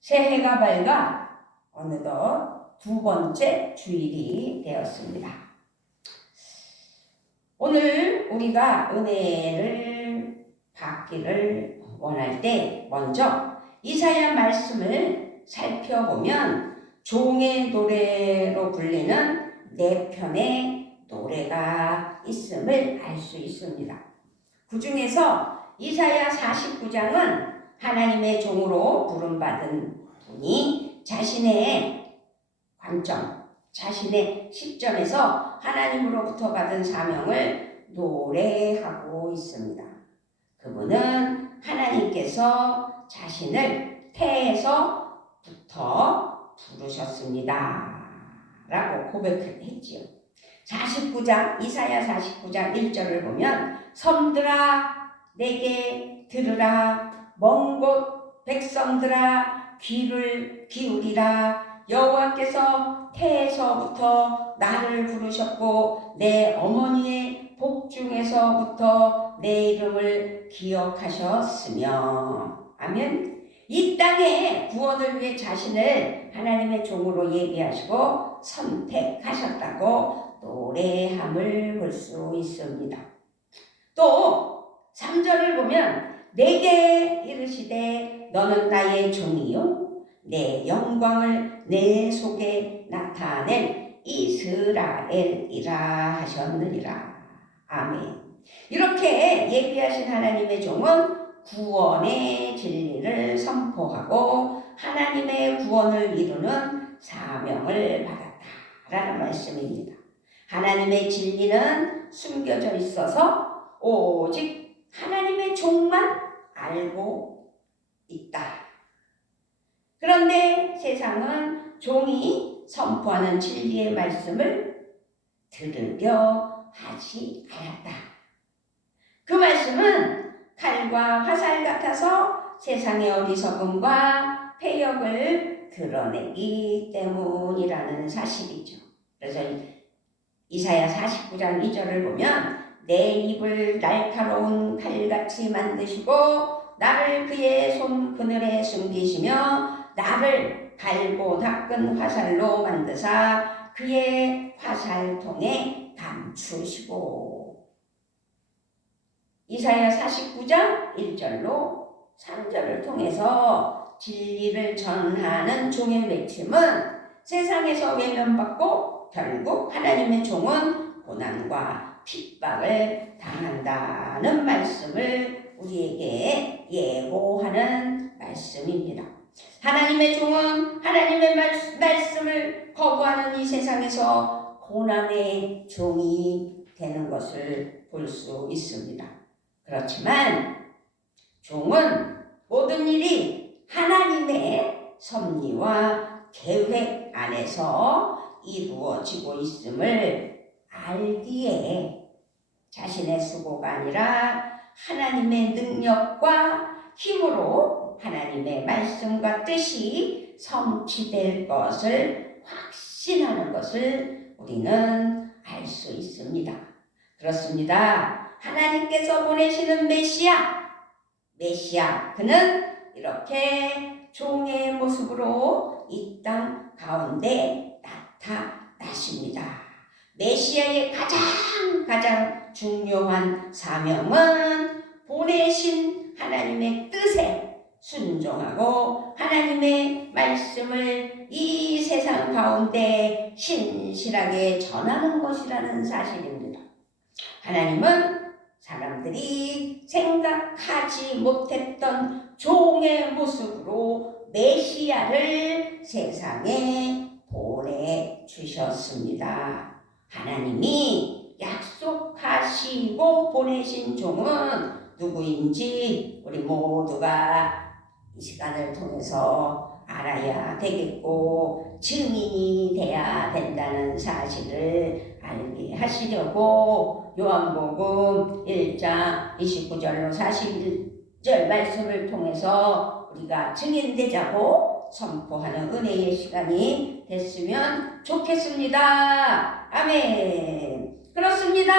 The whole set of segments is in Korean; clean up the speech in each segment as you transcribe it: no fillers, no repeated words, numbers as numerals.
새해가 밝아 어느덧 두 번째 주일이 되었습니다. 오늘 우리가 은혜를 받기를 원할 때 먼저 이사야 말씀을 살펴보면 종의 노래로 불리는 네 편의 노래가 있음을 알 수 있습니다. 그 중에서 이사야 49장은 하나님의 종으로 부름받은 분이 자신의 관점, 자신의 시점에서 하나님으로부터 받은 사명을 노래하고 있습니다. 그분은 하나님께서 자신을 태에서부터 부르셨습니다 라고 고백했지요. 49장, 이사야 49장 1절을 보면 섬들아 내게 들으라, 먼 곳 백성들아 귀를 기울이라. 여호와께서 태에서부터 나를 부르셨고 내 어머니의 복중에서부터 내 이름을 기억하셨으며. 아멘. 이 땅에 구원을 위해 자신을 하나님의 종으로 예비하시고 선택하셨다고 노래함을 볼 수 있습니다. 또 3절을 보면 내게 이르시되 너는 나의 종이요 내 영광을 내 속에 나타낼 이스라엘이라 하셨느니라. 아멘. 이렇게 예비하신 하나님의 종은 구원의 진리를 선포하고 하나님의 구원을 이루는 사명을 받았다라는 말씀입니다. 하나님의 진리는 숨겨져 있어서 오직 하나님의 종만 알고 있다. 그런데 세상은 종이 선포하는 진리의 말씀을 들으려 하지 않았다. 그 말씀은 칼과 화살 같아서 세상의 어리석음과 패역을 드러내기 때문이라는 사실이죠. 그래서 이사야 49장 2절을 보면 내 입을 날카로운 칼같이 만드시고 나를 그의 손 그늘에 숨기시며 나를 갈고 닦은 화살로 만드사 그의 화살통에 감추시고. 이사야 49장 1절로 3절을 통해서 진리를 전하는 종의 외침은 세상에서 외면받고 결국 하나님의 종은 고난과 핍박을 당한다는 말씀을 우리에게 예고하는 말씀입니다. 하나님의 종은 하나님의 말씀을 거부하는 이 세상에서 고난의 종이 되는 것을 볼 수 있습니다. 그렇지만 종은 모든 일이 하나님의 섭리와 계획 안에서 이루어지고 있음을 알기에 자신의 수고가 아니라 하나님의 능력과 힘으로 하나님의 말씀과 뜻이 성취될 것을 확신하는 것을 우리는 알 수 있습니다. 그렇습니다. 하나님께서 보내시는 메시아, 그는 이렇게 종의 모습으로 이 땅 가운데 나타나십니다. 메시아의 가장 중요한 사명은 보내신 하나님의 뜻에 순종하고 하나님의 말씀을 이 세상 가운데 신실하게 전하는 것이라는 사실입니다. 하나님은 사람들이 생각하지 못했던 종의 모습으로 메시아를 세상에 보내주셨습니다. 하나님이 약속하시고 보내신 종은 누구인지 우리 모두가 이 시간을 통해서 알아야 되겠고 증인이 돼야 된다는 사실을 알게 하시려고 요한복음 1장 29절로 41절 말씀을 통해서 우리가 증인되자고 선포하는 은혜의 시간이 됐으면 좋겠습니다. 아멘. 그렇습니다.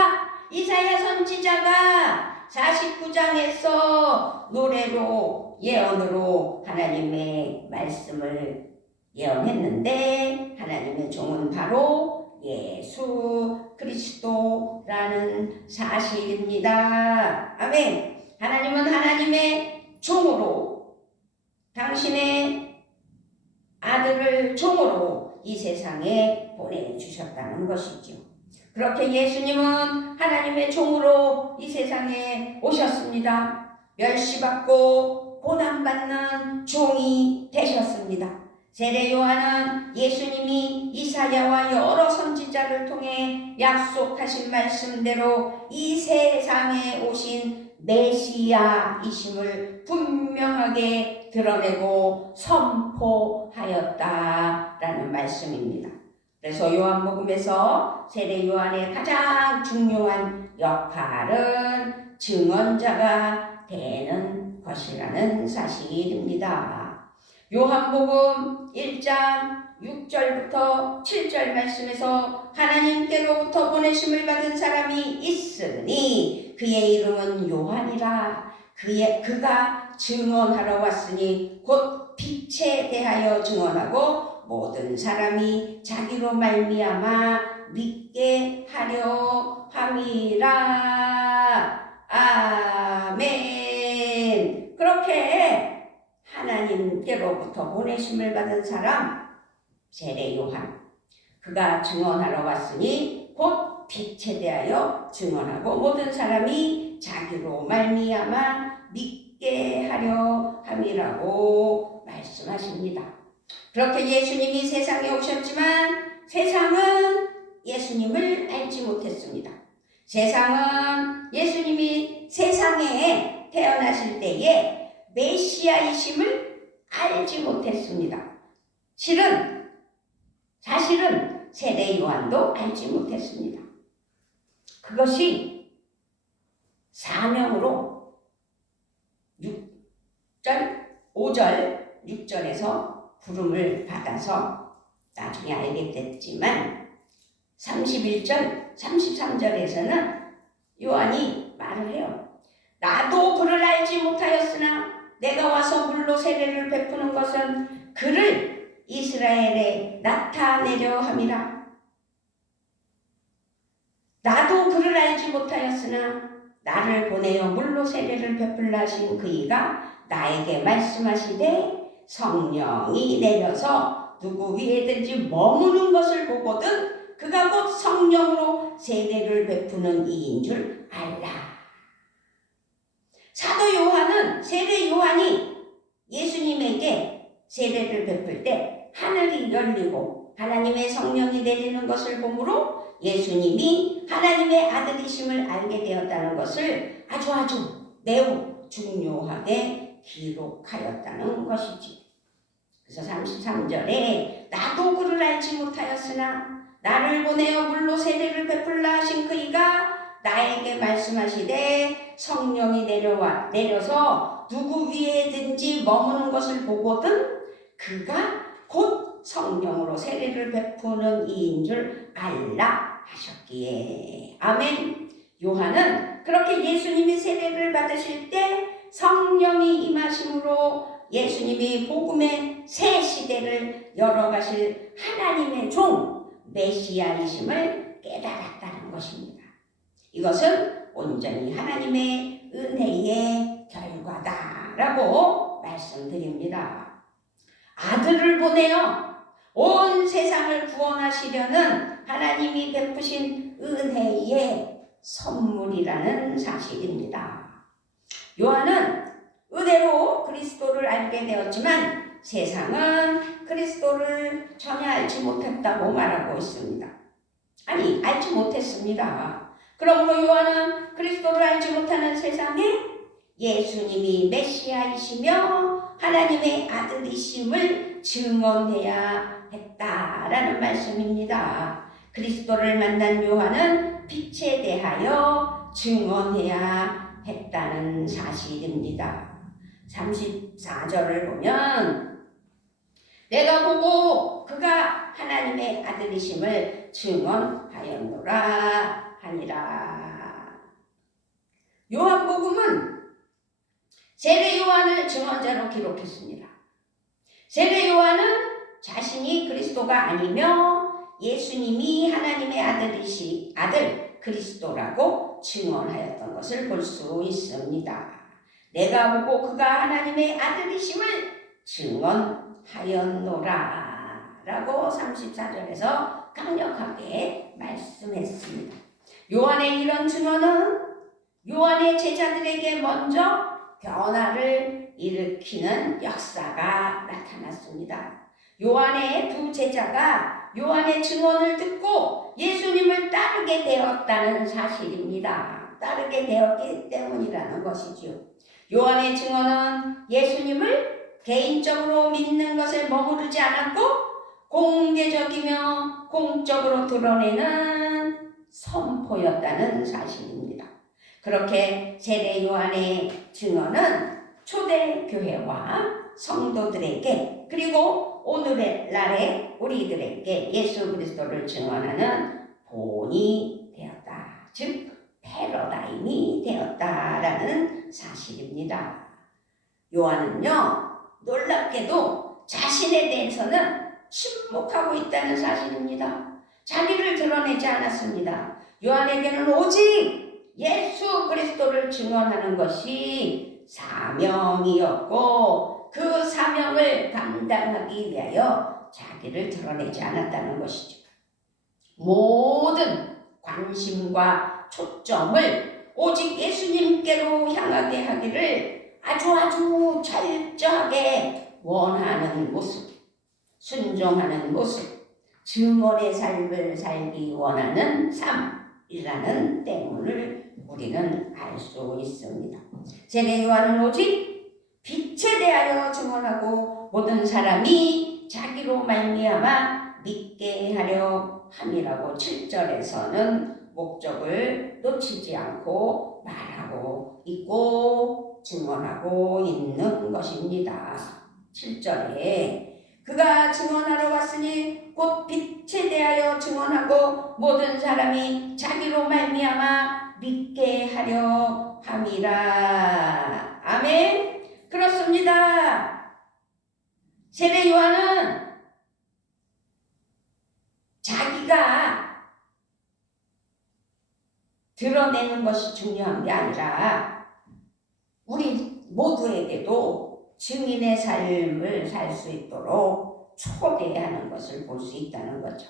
이사야 선지자가 49장에서 노래로 예언으로 하나님의 말씀을 예언했는데 하나님의 종은 바로 예수 그리스도라는 사실입니다. 아멘. 하나님은 하나님의 종으로 당신의 아들을 종으로 이 세상에 보내주셨다는 것이죠. 그렇게 예수님은 하나님의 종으로 이 세상에 오셨습니다. 멸시받고 고난받는 종이 되셨습니다. 세례 요한은 예수님이 이사야와 여러 선지자를 통해 약속하신 말씀대로 이 세상에 오신 메시아이심을 분명하게 드러내고 선포하였다라는 말씀입니다. 그래서 요한복음에서 세례 요한의 가장 중요한 역할은 증언자가 되는 것이라는 사실입니다. 요한복음 1장 6절부터 7절 말씀에서 하나님께로부터 보내심을 받은 사람이 있으니 그의 이름은 요한이라. 그가 증언하러 왔으니 곧 빛에 대하여 증언하고 모든 사람이 자기로 말미암아 믿게 하려 함이라. 아멘. 그렇게 하나님께로부터 보내심을 받은 사람 세례 요한, 그가 증언하러 왔으니 곧 빛에 대하여 증언하고 모든 사람이 자기로 말미암아 믿게 하려 함이라고 말씀하십니다. 그렇게 예수님이 세상에 오셨지만 세상은 예수님을 알지 못했습니다. 세상은 예수님이 세상에 태어나실 때에 메시아이심을 알지 못했습니다. 사실은 세례 요한도 알지 못했습니다. 그것이 사명으로 5절, 6절에서 부름을 받아서 나중에 알게 됐지만 31절, 33절에서는 요한이 말을 해요. 나도 그를 알지 못하였으나 내가 와서 물로 세례를 베푸는 것은 그를 이스라엘에 나타내려 함이라. 나도 그를 알지 못하였으나 나를 보내어 물로 세례를 베풀라 하신 그이가 나에게 말씀하시되 성령이 내려서 누구 위에든지 머무는 것을 보거든 그가 곧 성령으로 세례를 베푸는 이인 줄 알라. 사도 요한은 세례 요한이 예수님에게 세례를 베풀 때 하늘이 열리고 하나님의 성령이 내리는 것을 보므로 예수님이 하나님의 아들이심을 알게 되었다는 것을 아주 매우 중요하게 기록하였다는 것이지. 그래서 33절에 나도 그를 알지 못하였으나 나를 보내어 물로 세례를 베풀라 하신 그이가 나에게 말씀하시되 성령이 내려서 누구 위에든지 머무는 것을 보거든 그가 곧 성령으로 세례를 베푸는 이인 줄 알라 하셨기에. 아멘. 요한은 그렇게 예수님이 세례를 받으실 때 성령이 임하심으로 예수님이 복음의 새 시대를 열어가실 하나님의 종 메시아이심을 깨달았다는 것입니다. 이것은 온전히 하나님의 은혜의 결과다라고 말씀드립니다. 아들을 보내어 온 세상을 구원하시려는 하나님이 베푸신 은혜의 선물이라는 사실입니다. 요한은 은혜로 그리스도를 알게 되었지만 세상은 그리스도를 전혀 알지 못했다고 말하고 있습니다. 아니, 알지 못했습니다. 그러므로 요한은 그리스도를 알지 못하는 세상에 예수님이 메시아이시며 하나님의 아들이심을 증언해야 했다라는 말씀입니다. 그리스도를 만난 요한은 빛에 대하여 증언해야 했다는 사실입니다. 34절을 보면 내가 보고 그가 하나님의 아들이심을 증언하였노라 하니라. 요한복음은 세례 요한을 증언자로 기록했습니다. 세례 요한은 자신이 그리스도가 아니며 예수님이 하나님의 아들 그리스도라고 증언하였던 것을 볼 수 있습니다. 내가 보고 그가 하나님의 아들이심을 증언하였노라 라고 34절에서 강력하게 말씀했습니다. 요한의 이런 증언은 요한의 제자들에게 먼저 변화를 일으키는 역사가 나타났습니다. 요한의 두 제자가 요한의 증언을 듣고 예수님을 따르게 되었다는 사실입니다. 따르게 되었기 때문이라는 것이죠. 요한의 증언은 예수님을 개인적으로 믿는 것에 머무르지 않았고 공개적이며 공적으로 드러내는 선포였다는 사실입니다. 그렇게 세례 요한의 증언은 초대교회와 성도들에게 그리고 오늘날의 우리들에게 예수 그리스도를 증언하는 본이 되었다. 즉 패러다임이 되었다라는 사실입니다. 요한은요 놀랍게도 자신에 대해서는 침묵하고 있다는 사실입니다. 자기를 드러내지 않았습니다. 요한에게는 오직 예수 그리스도를 증언하는 것이 사명이었고 그 사명을 감당하기 위하여 자기를 드러내지 않았다는 것이죠. 모든 관심과 초점을 오직 예수님께로 향하게 하기를 아주 철저하게 원하는 모습, 순종하는 모습, 증언의 삶을 살기 원하는 삶이라는 때문을 우리는 알 수 있습니다. 세례 요한은 오직 빛에 대하여 증언하고 모든 사람이 자기로 말미암아 믿게 하려 함이라고 7절에서는 목적을 놓치지 않고 말하고 있고 증언하고 있는 것입니다. 7절에 그가 증언하러 왔으니 곧 빛에 대하여 증언하고 모든 사람이 자기로 말미암아 믿게 하려 함이라. 아멘. 그렇습니다. 세례 요한은 자기가 드러내는 것이 중요한 게 아니라 우리 모두에게도 증인의 삶을 살 수 있도록 초대하는 것을 볼 수 있다는 거죠.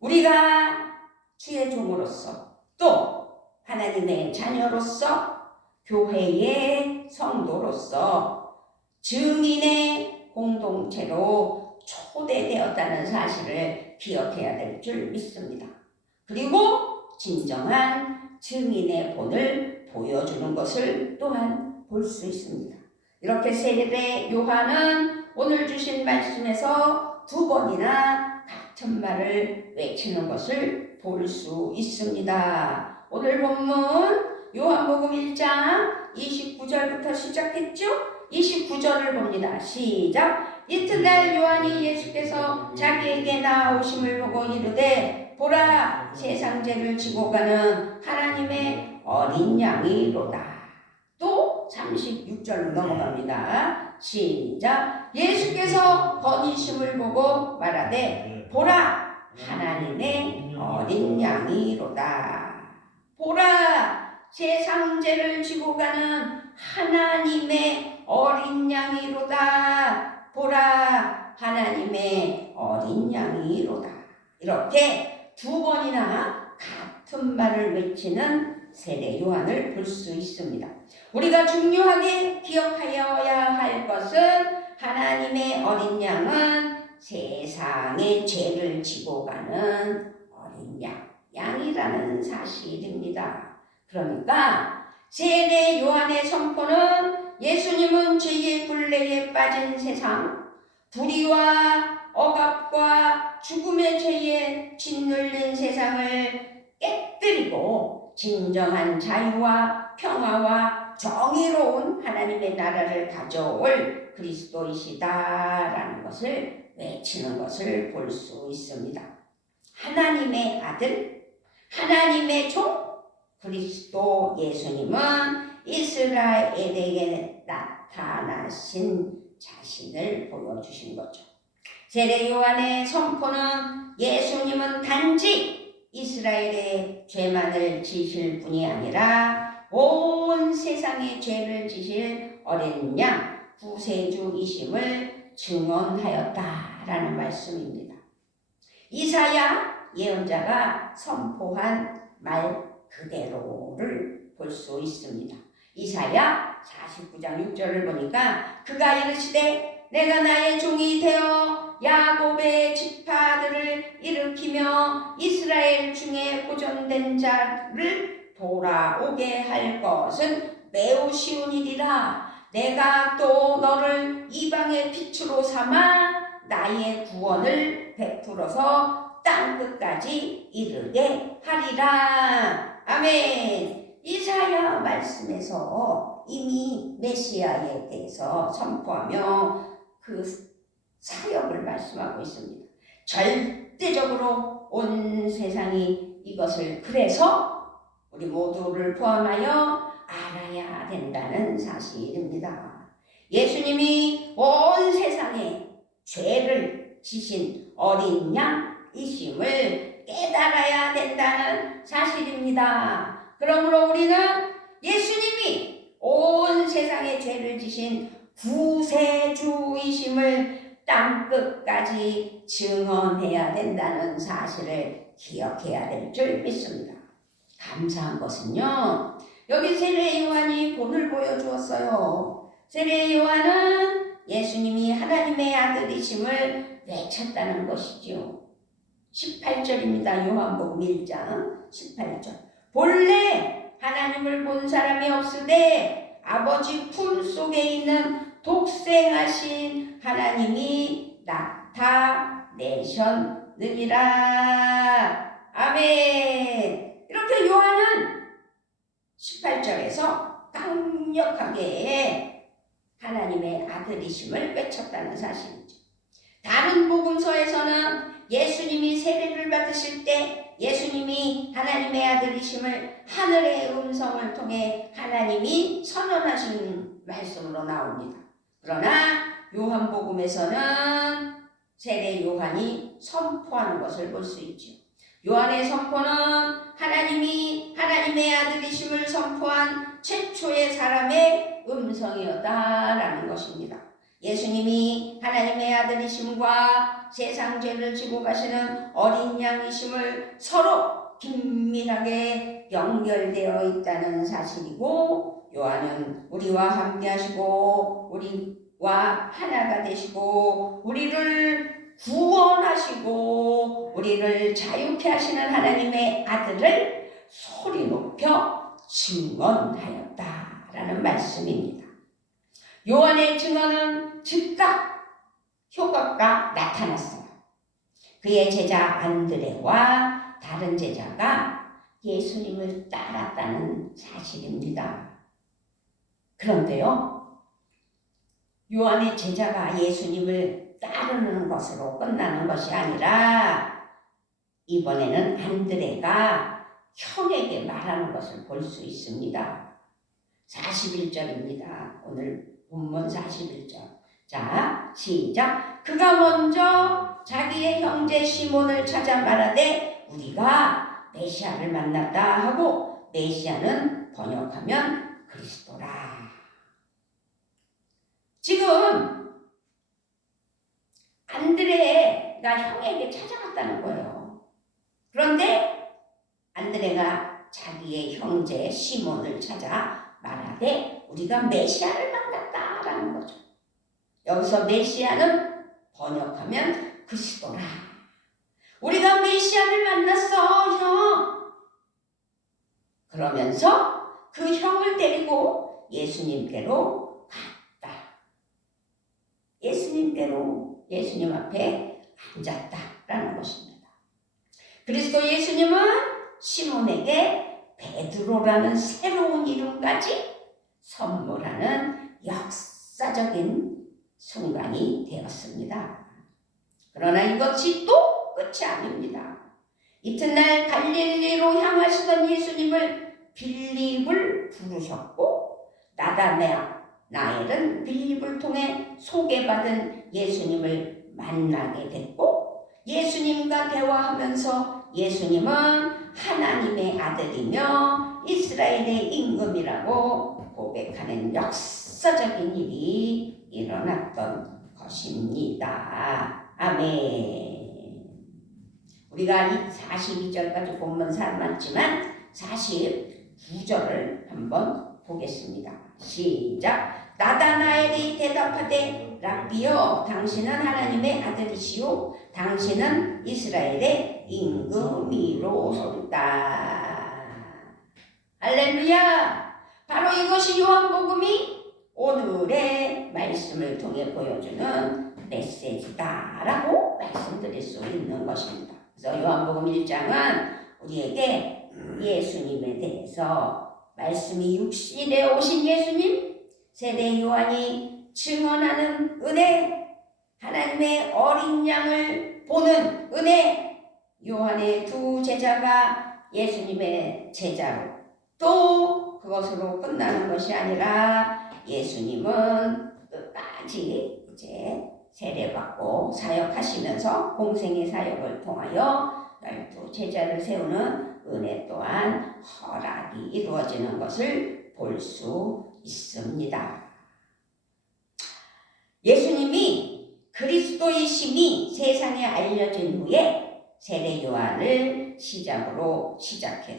우리가 주의 종으로서 또 하나님의 자녀로서 교회의 성도로서 증인의 공동체로 초대되었다는 사실을 기억해야 될 줄 믿습니다. 그리고 진정한 증인의 본을 보여주는 것을 또한 볼 수 있습니다. 이렇게 세례 요한은 오늘 주신 말씀에서 2번이나 같은 말을 외치는 것을 볼 수 있습니다. 오늘 본문 요한복음 1장 29절부터 시작했죠? 29절을 봅니다. 시작. 이튿날 요한이 예수께서 자기에게 나오심을 보고 이르되 보라 세상 죄를 지고 가는 하나님의 어린 양이로다. 또 36절로 넘어갑니다. 시작. 예수께서 거니심을 보고 말하되 보라 하나님의 어린 양이로다. 보라 세상 죄를 지고 가는 하나님의 어린 양이로다. 보라 하나님의 어린 양이로다. 이렇게 2번이나 같은 말을 외치는 세례 요한을 볼 수 있습니다. 우리가 중요하게 기억하여야 할 것은 하나님의 어린 양은 세상의 죄를 지고 가는 어린 양이라는 사실입니다. 그러니까 세례 요한의 선포는 예수님은 죄의 굴레에 빠진 세상, 불의와 억압과 죽음의 죄에 짓눌린 세상을 깨뜨리고 진정한 자유와 평화와 정의로운 하나님의 나라를 가져올 그리스도이시다라는 것을 외치는 것을 볼 수 있습니다. 하나님의 아들, 하나님의 종 그리스도 예수님은 이스라엘에게 나타나신 자신을 보여주신 거죠. 세례 요한의 선포는 예수님은 단지 이스라엘의 죄만을 지실 분이 아니라 온 세상의 죄를 지실 어린 양 구세주이심을 증언하였다라는 말씀입니다. 이사야 예언자가 선포한 말 그대로를 볼 수 있습니다. 이사야 49장 6절을 보니까 그가 이르시되 내가 나의 종이 되어 야곱의 지파들을 일으키며 이스라엘 중에 보존된 자를 돌아오게 할 것은 매우 쉬운 일이라. 내가 또 너를 이방의 빛으로 삼아 나의 구원을 베풀어서 땅끝까지 이르게 하리라. 아멘. 이사야 말씀에서 이미 메시아에 대해서 선포하며 그 사역을 말씀하고 있습니다. 절대적으로 온 세상이 이것을 그래서 우리 모두를 포함하여 알아야 된다는 사실입니다. 예수님이 온 세상에 죄를 지신 어린 양이심을 깨달아야 된다는 사실입니다. 그러므로 우리는 예수님이 온 세상에 죄를 지신 구세주이심을 땅끝까지 증언해야 된다는 사실을 기억해야 될 줄 믿습니다. 감사한 것은요, 여기 세례 요한이 본을 보여주었어요. 세례 요한은 예수님이 하나님의 아들이심을 외쳤다는 것이죠. 18절입니다. 요한복음 1장 18절. 본래 하나님을 본 사람이 없으되 아버지 품 속에 있는 독생하신 하나님이 나타내셨느니라. 아멘. 이렇게 요한은 18절에서 강력하게 하나님의 아들이심을 외쳤다는 사실이죠. 다른 복음서에서는 예수님이 세례를 받으실 때 예수님이 하나님의 아들이심을 하늘의 음성을 통해 하나님이 선언하신 말씀으로 나옵니다. 그러나 요한복음에서는 세례 요한이 선포하는 것을 볼 수 있죠. 요한의 선포는 하나님이 하나님의 아들이심을 선포한 최초의 사람의 음성이었다라는 것입니다. 예수님이 하나님의 아들이심과 세상 죄를 지고 가시는 어린 양이심을 서로 긴밀하게 연결되어 있다는 사실이고, 요한은 우리와 함께 하시고 우리와 하나가 되시고 우리를 구원하시고 우리를 자유케 하시는 하나님의 아들을 소리 높여 증언하였다라는 말씀입니다. 요한의 증언은 즉각 효과가 나타났어요. 그의 제자 안드레와 다른 제자가 예수님을 따랐다는 사실입니다. 그런데요, 요한의 제자가 예수님을 따르는 것으로 끝나는 것이 아니라 이번에는 안드레가 형에게 말하는 것을 볼 수 있습니다. 41절입니다. 오늘 본문 41절. 자, 시작. 그가 먼저 자기의 형제 시몬을 찾아 말하되 우리가 메시아를 만났다 하고, 메시아는 번역하면 그리스도라. 지금 안드레가 형에게 찾아갔다는 거예요. 그런데 안드레가 자기의 형제 시몬을 찾아 말하되 우리가 메시아를 만났다라는 거죠. 여기서 메시아는 번역하면 그리스도라. 우리가 메시아를 만났어, 형. 그러면서 그 형을 데리고 예수님께로 갔다. 예수님 앞에 앉았다라는 것입니다. 그리스도 예수님은 시몬에게 베드로라는 새로운 이름까지 선물하는 역사적인 순간이 되었습니다. 그러나 이것이 또 끝이 아닙니다. 이튿날 갈릴리로 향하시던 예수님을 빌립을 부르셨고 나다나엘은 빌립을 통해 소개받은 예수님을 만나게 됐고 예수님과 대화하면서 예수님은 하나님의 아들이며 이스라엘의 임금이라고 고백하는 역사적인 일이 일어났던 것입니다. 아멘. 우리가 이 42절까지 본문 살았지만 49절을 한번 보겠습니다. 시작. 나다나엘이 대답하되 랍비여 당신은 하나님의 아들이시오 당신은 이스라엘의 임금이로소이다. 할렐루야. 바로 이것이 요한복음이 오늘의 말씀을 통해 보여주는 메시지다라고 말씀드릴 수 있는 것입니다. 그래서 요한복음 1장은 우리에게 예수님에 대해서 말씀이 육신이 되어 오신 예수님, 세례 요한이 증언하는 은혜, 하나님의 어린 양을 보는 은혜, 요한의 두 제자가 예수님의 제자로 또 그것으로 끝나는 것이 아니라 예수님은 끝까지 이제 세례받고 사역하시면서 공생의 사역을 통하여 12 제자를 세우는 은혜 또한 허락이 이루어지는 것을 볼 수 있습니다. 예수님이 그리스도이심이 세상에 알려진 후에 세례 요한을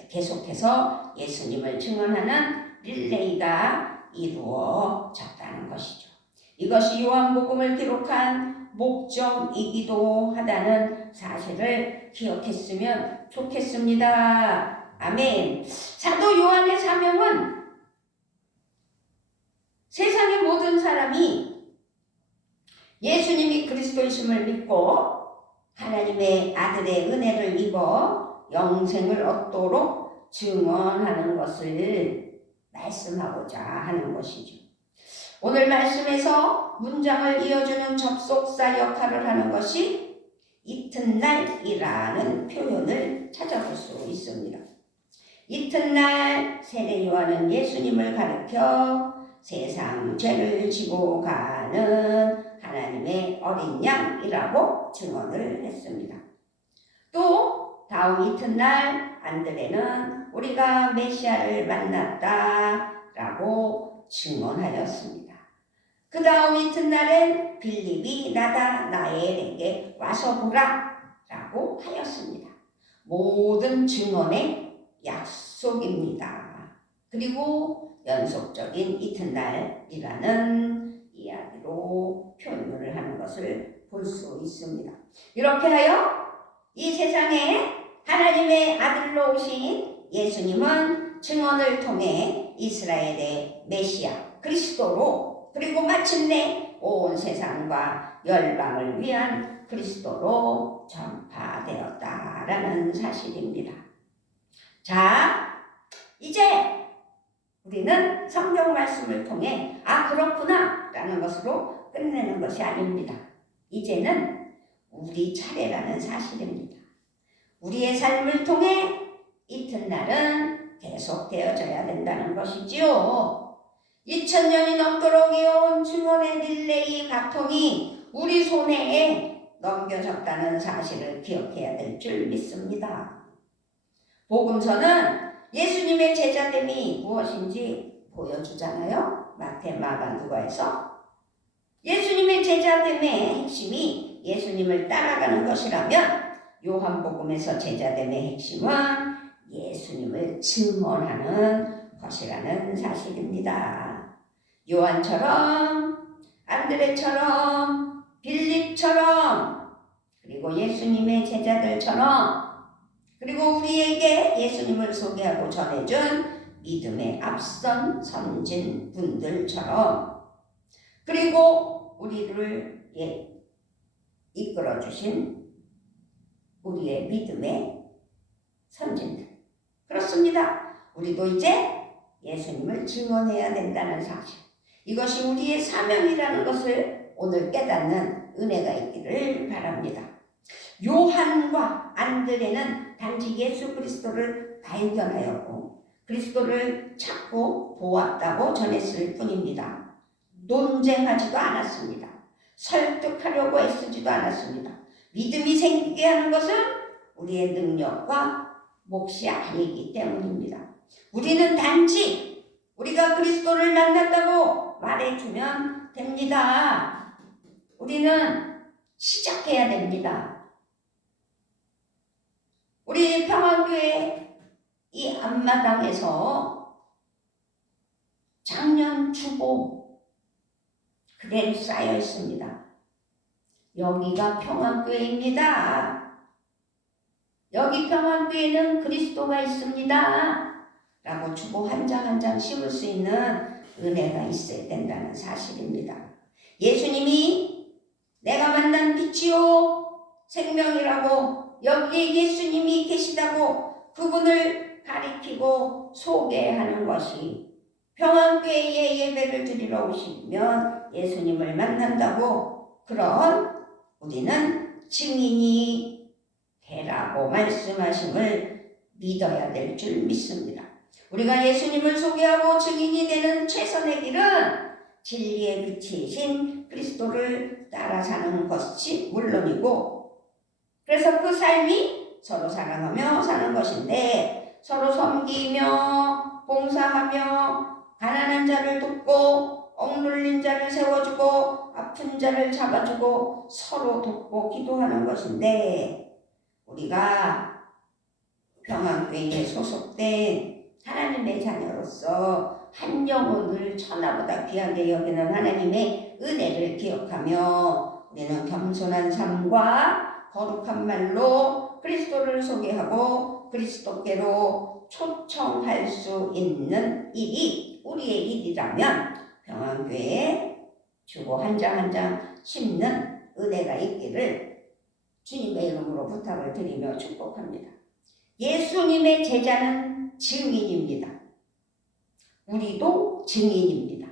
계속해서 예수님을 증언하는 릴레이가 이루어졌다는 것이죠. 이것이 요한복음을 기록한 목적이기도 하다는 사실을 기억했으면 좋겠습니다. 아멘. 사도 요한의 사명은 세상의 모든 사람이 예수님이 그리스도이심을 믿고 하나님의 아들의 은혜를 입어 영생을 얻도록 증언하는 것을 말씀하고자 하는 것이죠. 오늘 말씀에서 문장을 이어주는 접속사 역할을 하는 것이 이튿날이라는 표현을 찾아볼 수 있습니다. 이튿날 세례 요한은 예수님을 가리켜 세상 죄를 지고 가는 하나님의 어린 양이라고 증언을 했습니다. 또 다음 이튿날 안드레는 우리가 메시아를 만났다라고 증언하였습니다. 그 다음 이튿날엔 빌립이 나다나엘에게 와서 보라 라고 하였습니다. 모든 증언의 약속입니다. 그리고 연속적인 이튿날이라는 이야기로 표현을 하는 것을 볼 수 있습니다. 이렇게 하여 이 세상에 하나님의 아들로 오신 예수님은 증언을 통해 이스라엘의 메시아 그리스도로 그리고 마침내 온 세상과 열방을 위한 그리스도로 전파되었다라는 사실입니다. 자, 이제 우리는 성경 말씀을 통해 그렇구나 라는 것으로 끝내는 것이 아닙니다. 이제는 우리 차례라는 사실입니다. 우리의 삶을 통해 이튿날은 계속되어져야 된다는 것이지요. 2000년이 넘도록 이어온 증언의 릴레이 가통이 우리 손에 넘겨졌다는 사실을 기억해야 될 줄 믿습니다. 복음서는 예수님의 제자됨이 무엇인지 보여주잖아요. 마태, 마가, 누가에서 예수님의 제자됨의 핵심이 예수님을 따라가는 것이라면 요한복음에서 제자됨의 핵심은 예수님을 증언하는 것이라는 사실입니다. 요한처럼, 안드레처럼, 빌립처럼, 그리고 예수님의 제자들처럼, 그리고 우리에게 예수님을 소개하고 전해준 믿음의 앞선 선진분들처럼, 그리고 우리를 이끌어주신 우리의 믿음의 선진들. 그렇습니다. 우리도 이제 예수님을 증언해야 된다는 사실. 이것이 우리의 사명이라는 것을 오늘 깨닫는 은혜가 있기를 바랍니다. 요한과 안드레는 단지 예수 그리스도를 발견하였고 그리스도를 찾고 보았다고 전했을 뿐입니다. 논쟁하지도 않았습니다. 설득하려고 애쓰지도 않았습니다. 믿음이 생기게 하는 것은 우리의 능력과 몫이 아니기 때문입니다. 우리는 단지 우리가 그리스도를 만났다고 말해주면 됩니다. 우리는 시작해야 됩니다. 우리 평화교회 이 앞마당에서 작년 주보 그대로 쌓여 있습니다. 여기가 평화교회입니다. 여기 평화교회는 그리스도가 있습니다. 라고 주보 한 장 한 장 씌울 수 있는 은혜가 있어야 된다는 사실입니다. 예수님이 내가 만난 빛이요 생명이라고 여기에 예수님이 계시다고 그분을 가리키고 소개하는 것이 평안교회에 예배를 드리러 오시면 예수님을 만난다고 그런 우리는 증인이 되라고 말씀하심을 믿어야 될 줄 믿습니다. 우리가 예수님을 소개하고 증인이 되는 최선의 길은 진리의 빛이신 그리스도를 따라 사는 것이 물론이고, 그래서 그 삶이 서로 사랑하며 사는 것인데, 서로 섬기며 봉사하며 가난한 자를 돕고 억눌린 자를 세워주고 아픈 자를 잡아주고 서로 돕고 기도하는 것인데, 우리가 평안교회에 소속된 하나님의 자녀로서 한 영혼을 천하보다 귀하게 여기는 하나님의 은혜를 기억하며 우리는 겸손한 삶과 거룩한 말로 그리스도를 소개하고 그리스도께로 초청할 수 있는 일이 우리의 일이라면 평안교회에 주보 한 장 한 장 심는 은혜가 있기를 주님의 이름으로 부탁을 드리며 축복합니다. 예수님의 제자는 증인입니다. 우리도 증인입니다.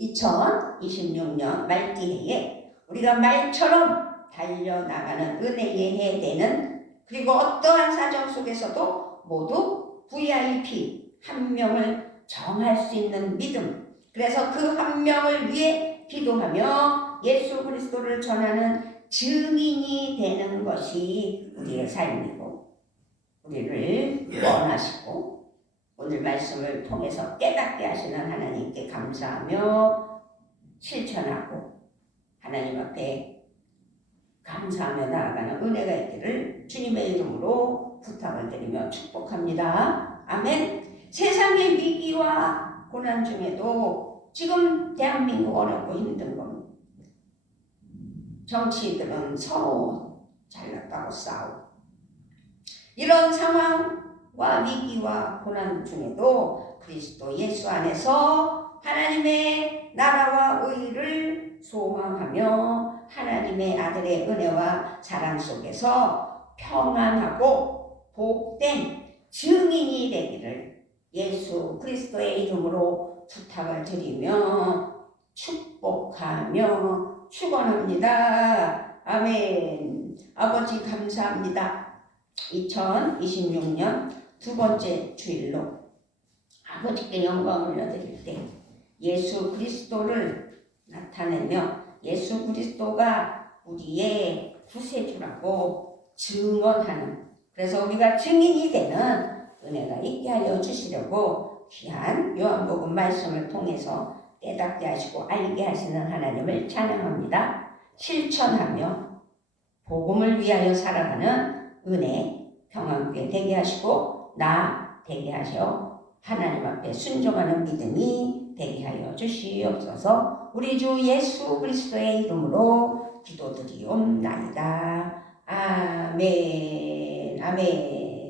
2026년 말기해에 우리가 말처럼 달려나가는 은혜의 해 되는, 그리고 어떠한 사정 속에서도 모두 VIP 한 명을 정할 수 있는 믿음, 그래서 그 한 명을 위해 기도하며 예수 그리스도를 전하는 증인이 되는 것이 우리의 삶이고, 우리를 원하시고 오늘 말씀을 통해서 깨닫게 하시는 하나님께 감사하며 실천하고 하나님 앞에 감사하며 나아가는 은혜가 있기를 주님의 이름으로 부탁을 드리며 축복합니다. 아멘. 세상의 위기와 고난 중에도 지금 대한민국 어렵고 힘든 겁니다. 정치인들은 서로 잘났다고 싸우고, 이런 상황과 위기와 고난 중에도 그리스도 예수 안에서 하나님의 나라와 의를 소망하며 하나님의 아들의 은혜와 사랑 속에서 평안하고 복된 증인이 되기를 예수 그리스도의 이름으로 부탁을 드리며 축복하며 축원합니다. 아멘. 아버지 감사합니다. 2026년 두 번째 주일로 아버지께 영광을 올려드릴 때 예수 그리스도를 나타내며 예수 그리스도가 우리의 구세주라고 증언하는, 그래서 우리가 증인이 되는 은혜가 있게 하여 주시려고 귀한 요한복음 말씀을 통해서 깨닫게 하시고 알게 하시는 하나님을 찬양합니다. 실천하며 복음을 위하여 살아가는 은혜 평안교회 되게 하시고 나 되게 하셔 하나님 앞에 순종하는 믿음이 되게 하여 주시옵소서. 우리 주 예수 그리스도의 이름으로 기도드리옵나이다. 아멘. 아멘.